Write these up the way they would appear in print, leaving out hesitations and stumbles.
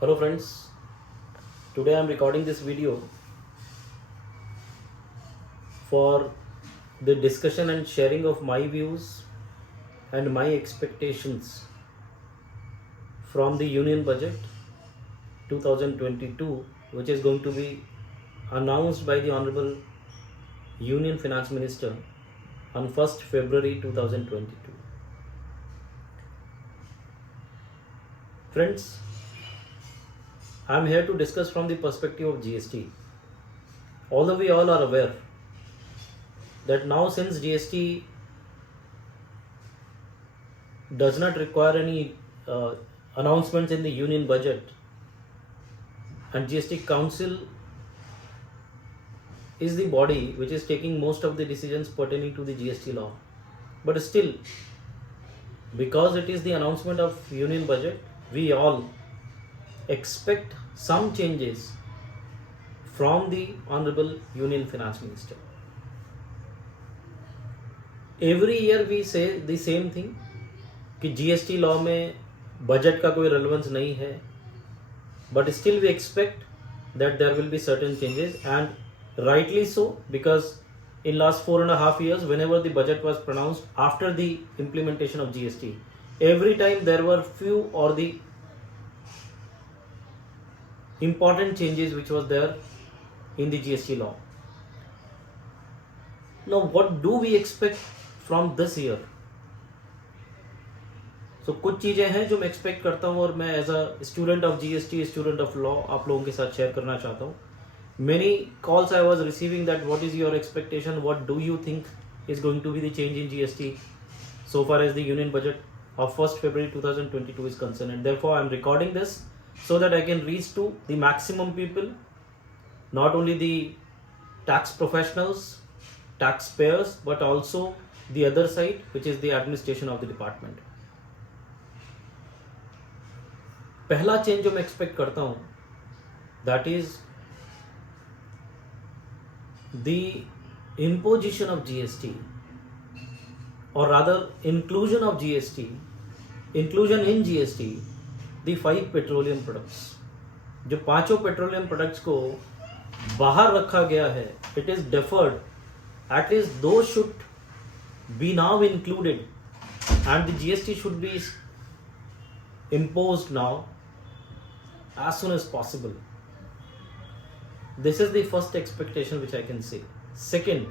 Hello friends, today I am recording this video for the discussion and sharing of my views and my expectations from the Union Budget 2022, which is going to be announced by the Honorable Union Finance Minister on 1st February 2022. Friends, I am here to discuss from the perspective of GST. Although we all are aware that now, since GST does not require any announcements in the union budget, and GST Council is the body which is taking most of the decisions pertaining to the GST law. But still, because it is the announcement of union budget, we all expect some changes from the Honorable Union Finance Minister. Every year we say the same thing कि GST law में budget का कोई relevance नहीं है, but still we expect that there will be certain changes, and rightly so, because in last 4.5 years, whenever the budget was pronounced after the implementation of GST, every time there were few or the important changes which was there in the GST law. Now what do we expect from this year? So कुछ चीज़ें हैं जो मैं expect करता हूँ और मैं as a student of GST, student of law, आप लोगों के साथ शेयर करना चाहता हूँ. Many calls I was receiving that what is your expectation, what do you think is going to be the change in GST so far as the union budget of 1st February 2022 is concerned, and therefore I am recording this so that I can reach to the maximum people, not only the tax professionals, taxpayers, but also the other side, which is the administration of the department. पहला change जो मैं expect करता हूं, that is the imposition of GST, or rather inclusion of GST, inclusion in GST, the 5 petroleum products. जो पांचों petroleum products को बाहर रखा गया है, it is deferred, at least those should be now included, and the GST should be imposed now as soon as possible. This is the first expectation which I can say. Second,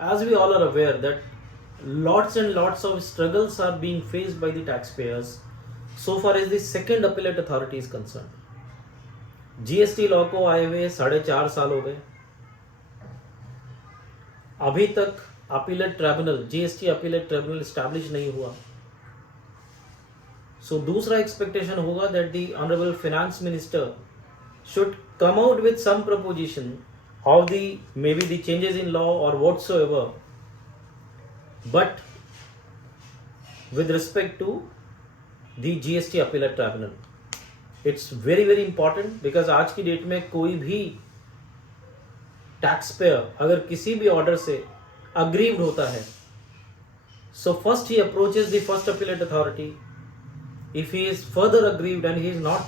as we all are aware that lots and lots of struggles are being faced by the taxpayers so far as the second appellate authority is concerned. GST law को आए हुए 4.5 साल हो गए, अभी तक appellate tribunal, GST appellate tribunal establish नहीं हुआ. So दूसरा एक्सपेक्टेशन होगा that the honorable finance minister should come out with some proposition of the maybe the changes in law or whatsoever, but with respect to the GST appellate tribunal. It's very very important, because आज की date में कोई भी tax payer अगर किसी भी order से aggrieved होता है, so first he approaches the first appellate authority. If he is further aggrieved and he is not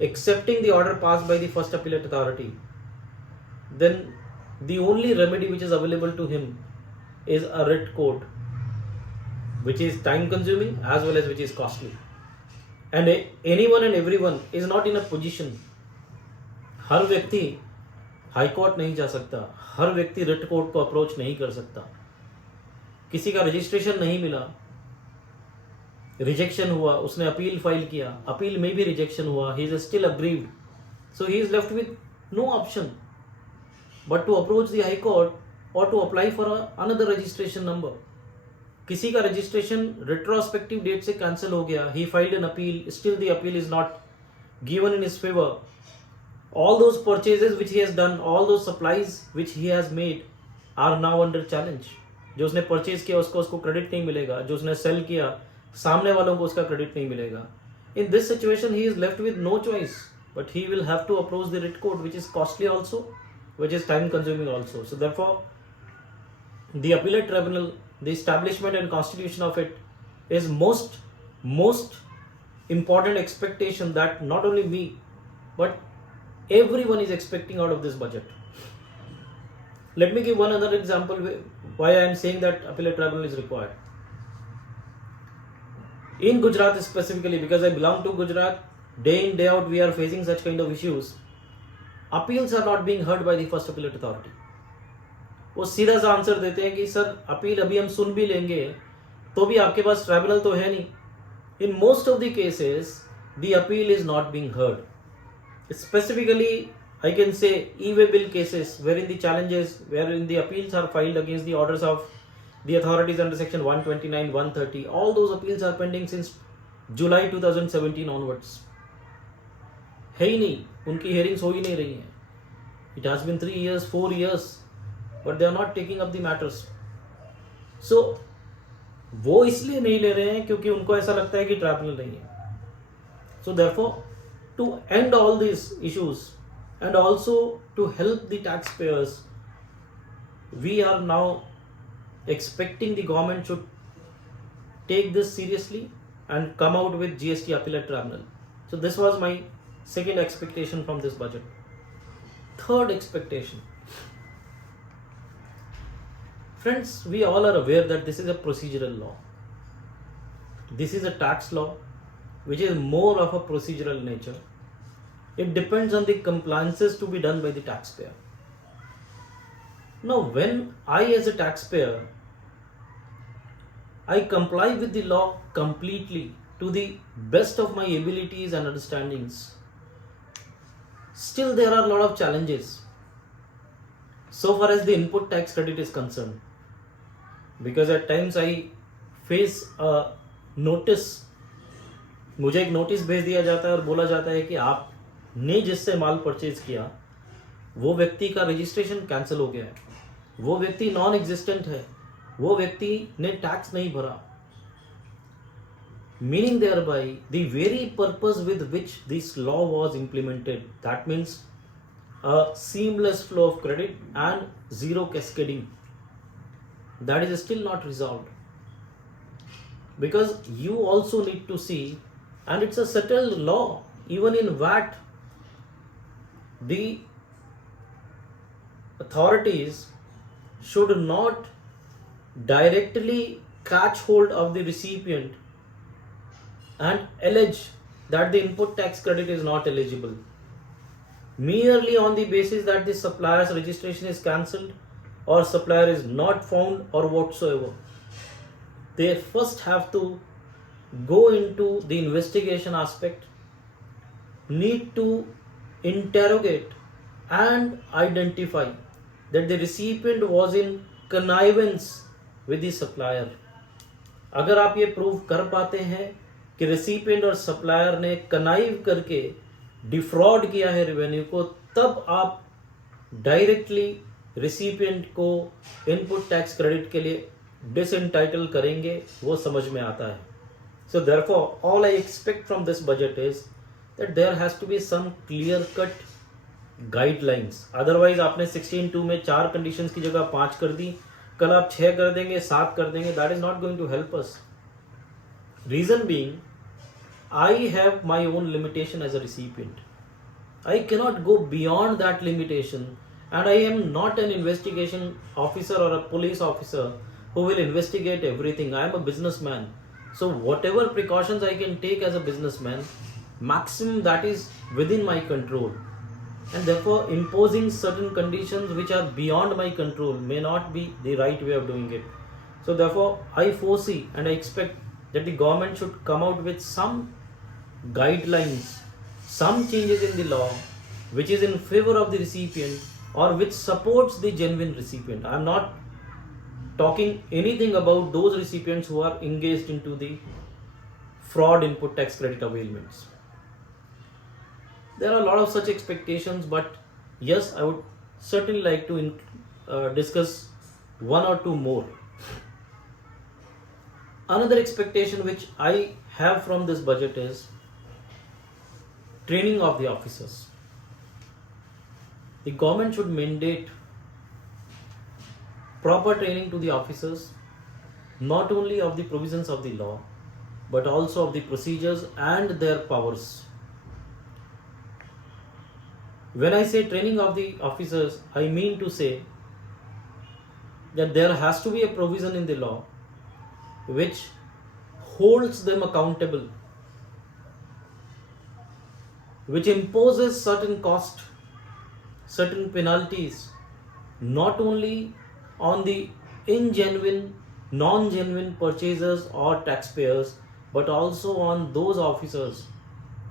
accepting the order passed by the first appellate authority, then the only remedy which is available to him is a writ court, which is time consuming as well as which is costly. And anyone and everyone is not in a position. हर व्यक्ति high court नहीं जा सकता, हर व्यक्ति writ court को approach नहीं कर सकता. किसी का रजिस्ट्रेशन नहीं मिला, रिजेक्शन हुआ, उसने अपील फाइल किया, अपील में भी रिजेक्शन हुआ, he is still aggrieved, so he is left with no option but to approach the high court और to apply for another registration number. किसी का रजिस्ट्रेशन रेट्रोस्पेक्टिव डेट से कैंसिल हो गया, he filed an appeal, still the appeal is not given in his favour. All those purchases which he has done, all those supplies which he has made are now under challenge. जो उसने purchase किया उसको credit नहीं मिलेगा, जो उसने cell किया सामने वालों को उसका क्रेडिट नहीं मिलेगा. In this situation he is left with no choice, but he will have to approach the writ court, which is costly also, which is time consuming also. So therefore the appellate tribunal, the establishment and constitution of it is most important expectation that not only me, but everyone is expecting out of this budget. Let me give one other example why I am saying that appellate tribunal is required. In Gujarat specifically, because I belong to Gujarat, day in day out we are facing such kind of issues. Appeals are not being heard by the first appellate authority. वो सीधा सा answer देते हैं कि sir appeal अभी हम सुन भी लेंगे तो भी आपके पास ट्राइब्यूनल तो है नहीं. In most of the cases, the appeal is not being heard. Specifically, I can say e-way bill cases wherein the challenges, wherein the appeals are filed against the orders of the authorities under section 129, 130. All those appeals are pending since July 2017 onwards. है ही नहीं, उनकी hearings हो ही नहीं रही हैं. It has been 3 years, 4 years, but they are not taking up the matters. So वो इसलिए नहीं ले रहे हैं क्योंकि उनको ऐसा लगता है कि ट्राइब्यूनल नहीं है. So therefore, to end all these issues and also to help the taxpayers, we are now expecting the government should take this seriously and come out with GST appellate tribunal. So this was my second expectation from this budget. Third expectation. Friends, we all are aware that this is a procedural law. This is a tax law which is more of a procedural nature. It depends on the compliances to be done by the taxpayer. Now, when I as a taxpayer, I comply with the law completely to the best of my abilities and understandings, still there are a lot of challenges so far as the input tax credit is concerned. Because at times I face a notice, मुझे एक notice भेज दिया जाता है और बोला जाता है कि आपने जिससे माल परचेज किया वो व्यक्ति का रजिस्ट्रेशन कैंसिल हो गया है, वो व्यक्ति नॉन एग्जिस्टेंट है, वो व्यक्ति ने टैक्स नहीं भरा. Meaning thereby the very purpose with which this law was implemented, that means a seamless flow of credit and zero cascading, that is still not resolved. Because you also need to see, and it's a settled law, even in VAT, the authorities should not directly catch hold of the recipient and allege that the input tax credit is not eligible merely on the basis that the supplier's registration is cancelled or supplier is not found or whatsoever. They first have to go into the investigation aspect, need to interrogate and identify that the recipient was in connivance with the supplier. अगर आप ये prove कर पाते हैं कि recipient और supplier ने कनाइव करके डिफ्रॉड किया है रेवेन्यू को, तब आप डायरेक्टली रेसिपिएंट को इनपुट टैक्स क्रेडिट के लिए डिसएंटाइटल करेंगे, वो समझ में आता है. So therefore all I expect from this budget is that there has to be some clear cut guidelines. Otherwise आपने 16(2) में 4 कंडीशंस की जगह 5 कर दी, कल आप 6 कर देंगे, 7 कर देंगे. That is not going to help us. Reason being, I have my own limitation as a recipient. I cannot go beyond that limitation, and I am not an investigation officer or a police officer who will investigate everything. I am a businessman. So whatever precautions I can take as a businessman, maximum that is within my control. And therefore imposing certain conditions which are beyond my control may not be the right way of doing it. So therefore I foresee and I expect that the government should come out with some guidelines, some changes in the law which is in favor of the recipient or which supports the genuine recipient. I am not talking anything about those recipients who are engaged into the fraud input tax credit availments. There are a lot of such expectations, but yes, I would certainly like to discuss one or two more. Another expectation which I have from this budget is training of the officers. The government should mandate proper training to the officers, not only of the provisions of the law, but also of the procedures and their powers. When I say training of the officers, I mean to say that there has to be a provision in the law which holds them accountable, which imposes certain cost, certain penalties, not only on the ingenuine, non-genuine purchasers or taxpayers, but also on those officers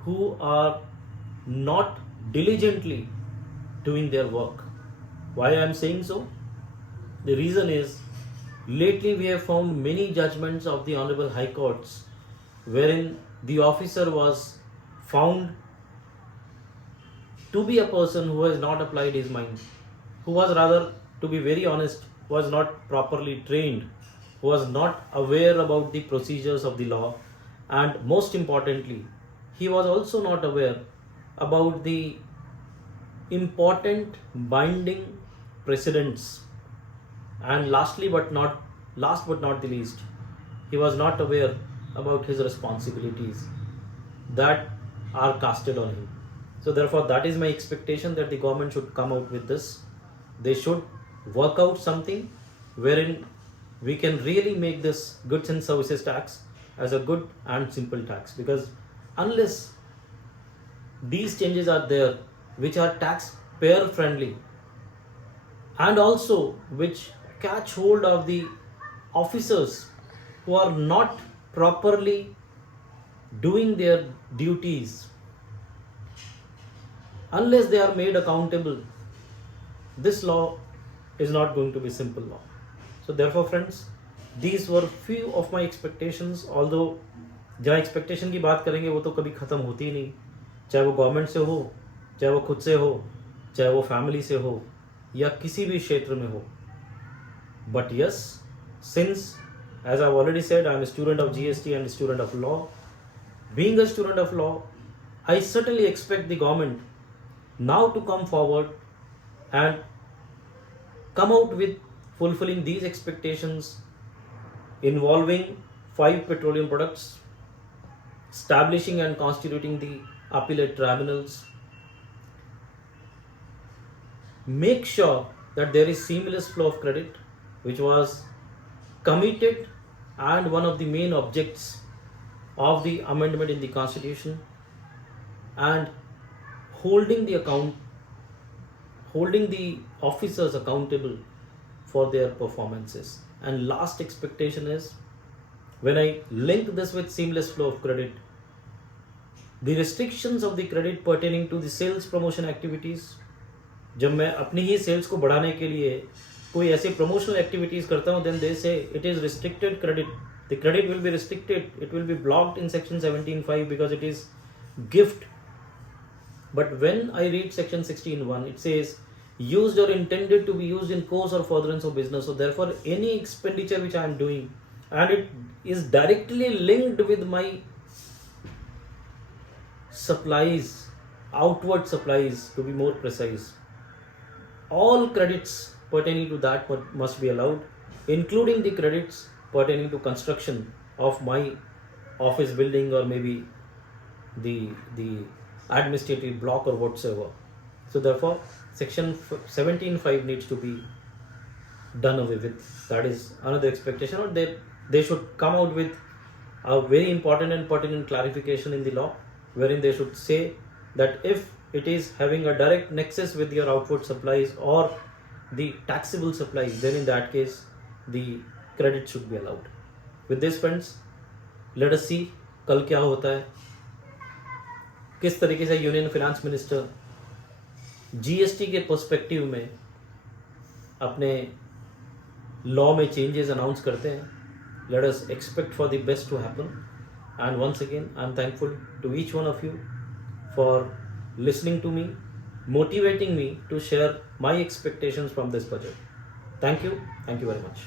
who are not diligently doing their work. Why I am saying so? The reason is, lately we have found many judgments of the Honorable High Courts wherein the officer was found to be a person who has not applied his mind, who was rather, to be very honest, was not properly trained, who was not aware about the procedures of the law, and most importantly, he was also not aware about the important binding precedents. And last but not the least, he was not aware about his responsibilities that are casted on him. So therefore, that is my expectation, that the government should come out with this. They should work out something wherein we can really make this goods and services tax as a good and simple tax, because unless these changes are there which are taxpayer friendly and also which catch hold of the officers who are not properly doing their duties, unless they are made accountable, this law is not going to be simple law. So therefore friends, these were few of my expectations. Although जहाँ expectation की बात करेंगे वो तो कभी ख़त्म होती ही नहीं, चाहे वो गवर्नमेंट से हो, चाहे वो खुद से हो, चाहे वो फैमिली से हो, या किसी भी क्षेत्र में हो. But yes, since as I've already said, I'm a student of GST and a student of law. Being a student of law, I certainly expect the government now to come forward and come out with fulfilling these expectations involving 5 petroleum products, establishing and constituting the appellate tribunals, make sure that there is seamless flow of credit, which was committed and one of the main objects of the amendment in the constitution, and holding the officers accountable for their performances. And last expectation is, when I link this with seamless flow of credit, the restrictions of the credit pertaining to the sales promotion activities. जब मैं अपनी ही sales को बढ़ाने के लिए कोई ऐसे promotional activities करता हूँ, then they say it is restricted credit. The credit will be restricted. It will be blocked in section 17(5) because it is gift. But when I read section 16(1), it says used or intended to be used in course or furtherance of business. So therefore, any expenditure which I am doing and it is directly linked with my supplies, outward supplies to be more precise, all credits pertaining to that must be allowed, including the credits pertaining to construction of my office building or maybe the administrative block or whatsoever. So therefore, section 17(5) needs to be done away with. That is another expectation. Or they should come out with a very important and pertinent clarification in the law, wherein they should say that if it is having a direct nexus with your outward supplies or the taxable supplies, then in that case the credit should be allowed. With this friends, let us see कल क्या होता है, किस तरीके से union finance minister GST के perspective में अपने लॉ में चेंजेस अनाउंस करते हैं. Let us expect for the best to happen. And once again, I am thankful to each one of you for listening to me, motivating me to share my expectations from this budget. Thank you very much.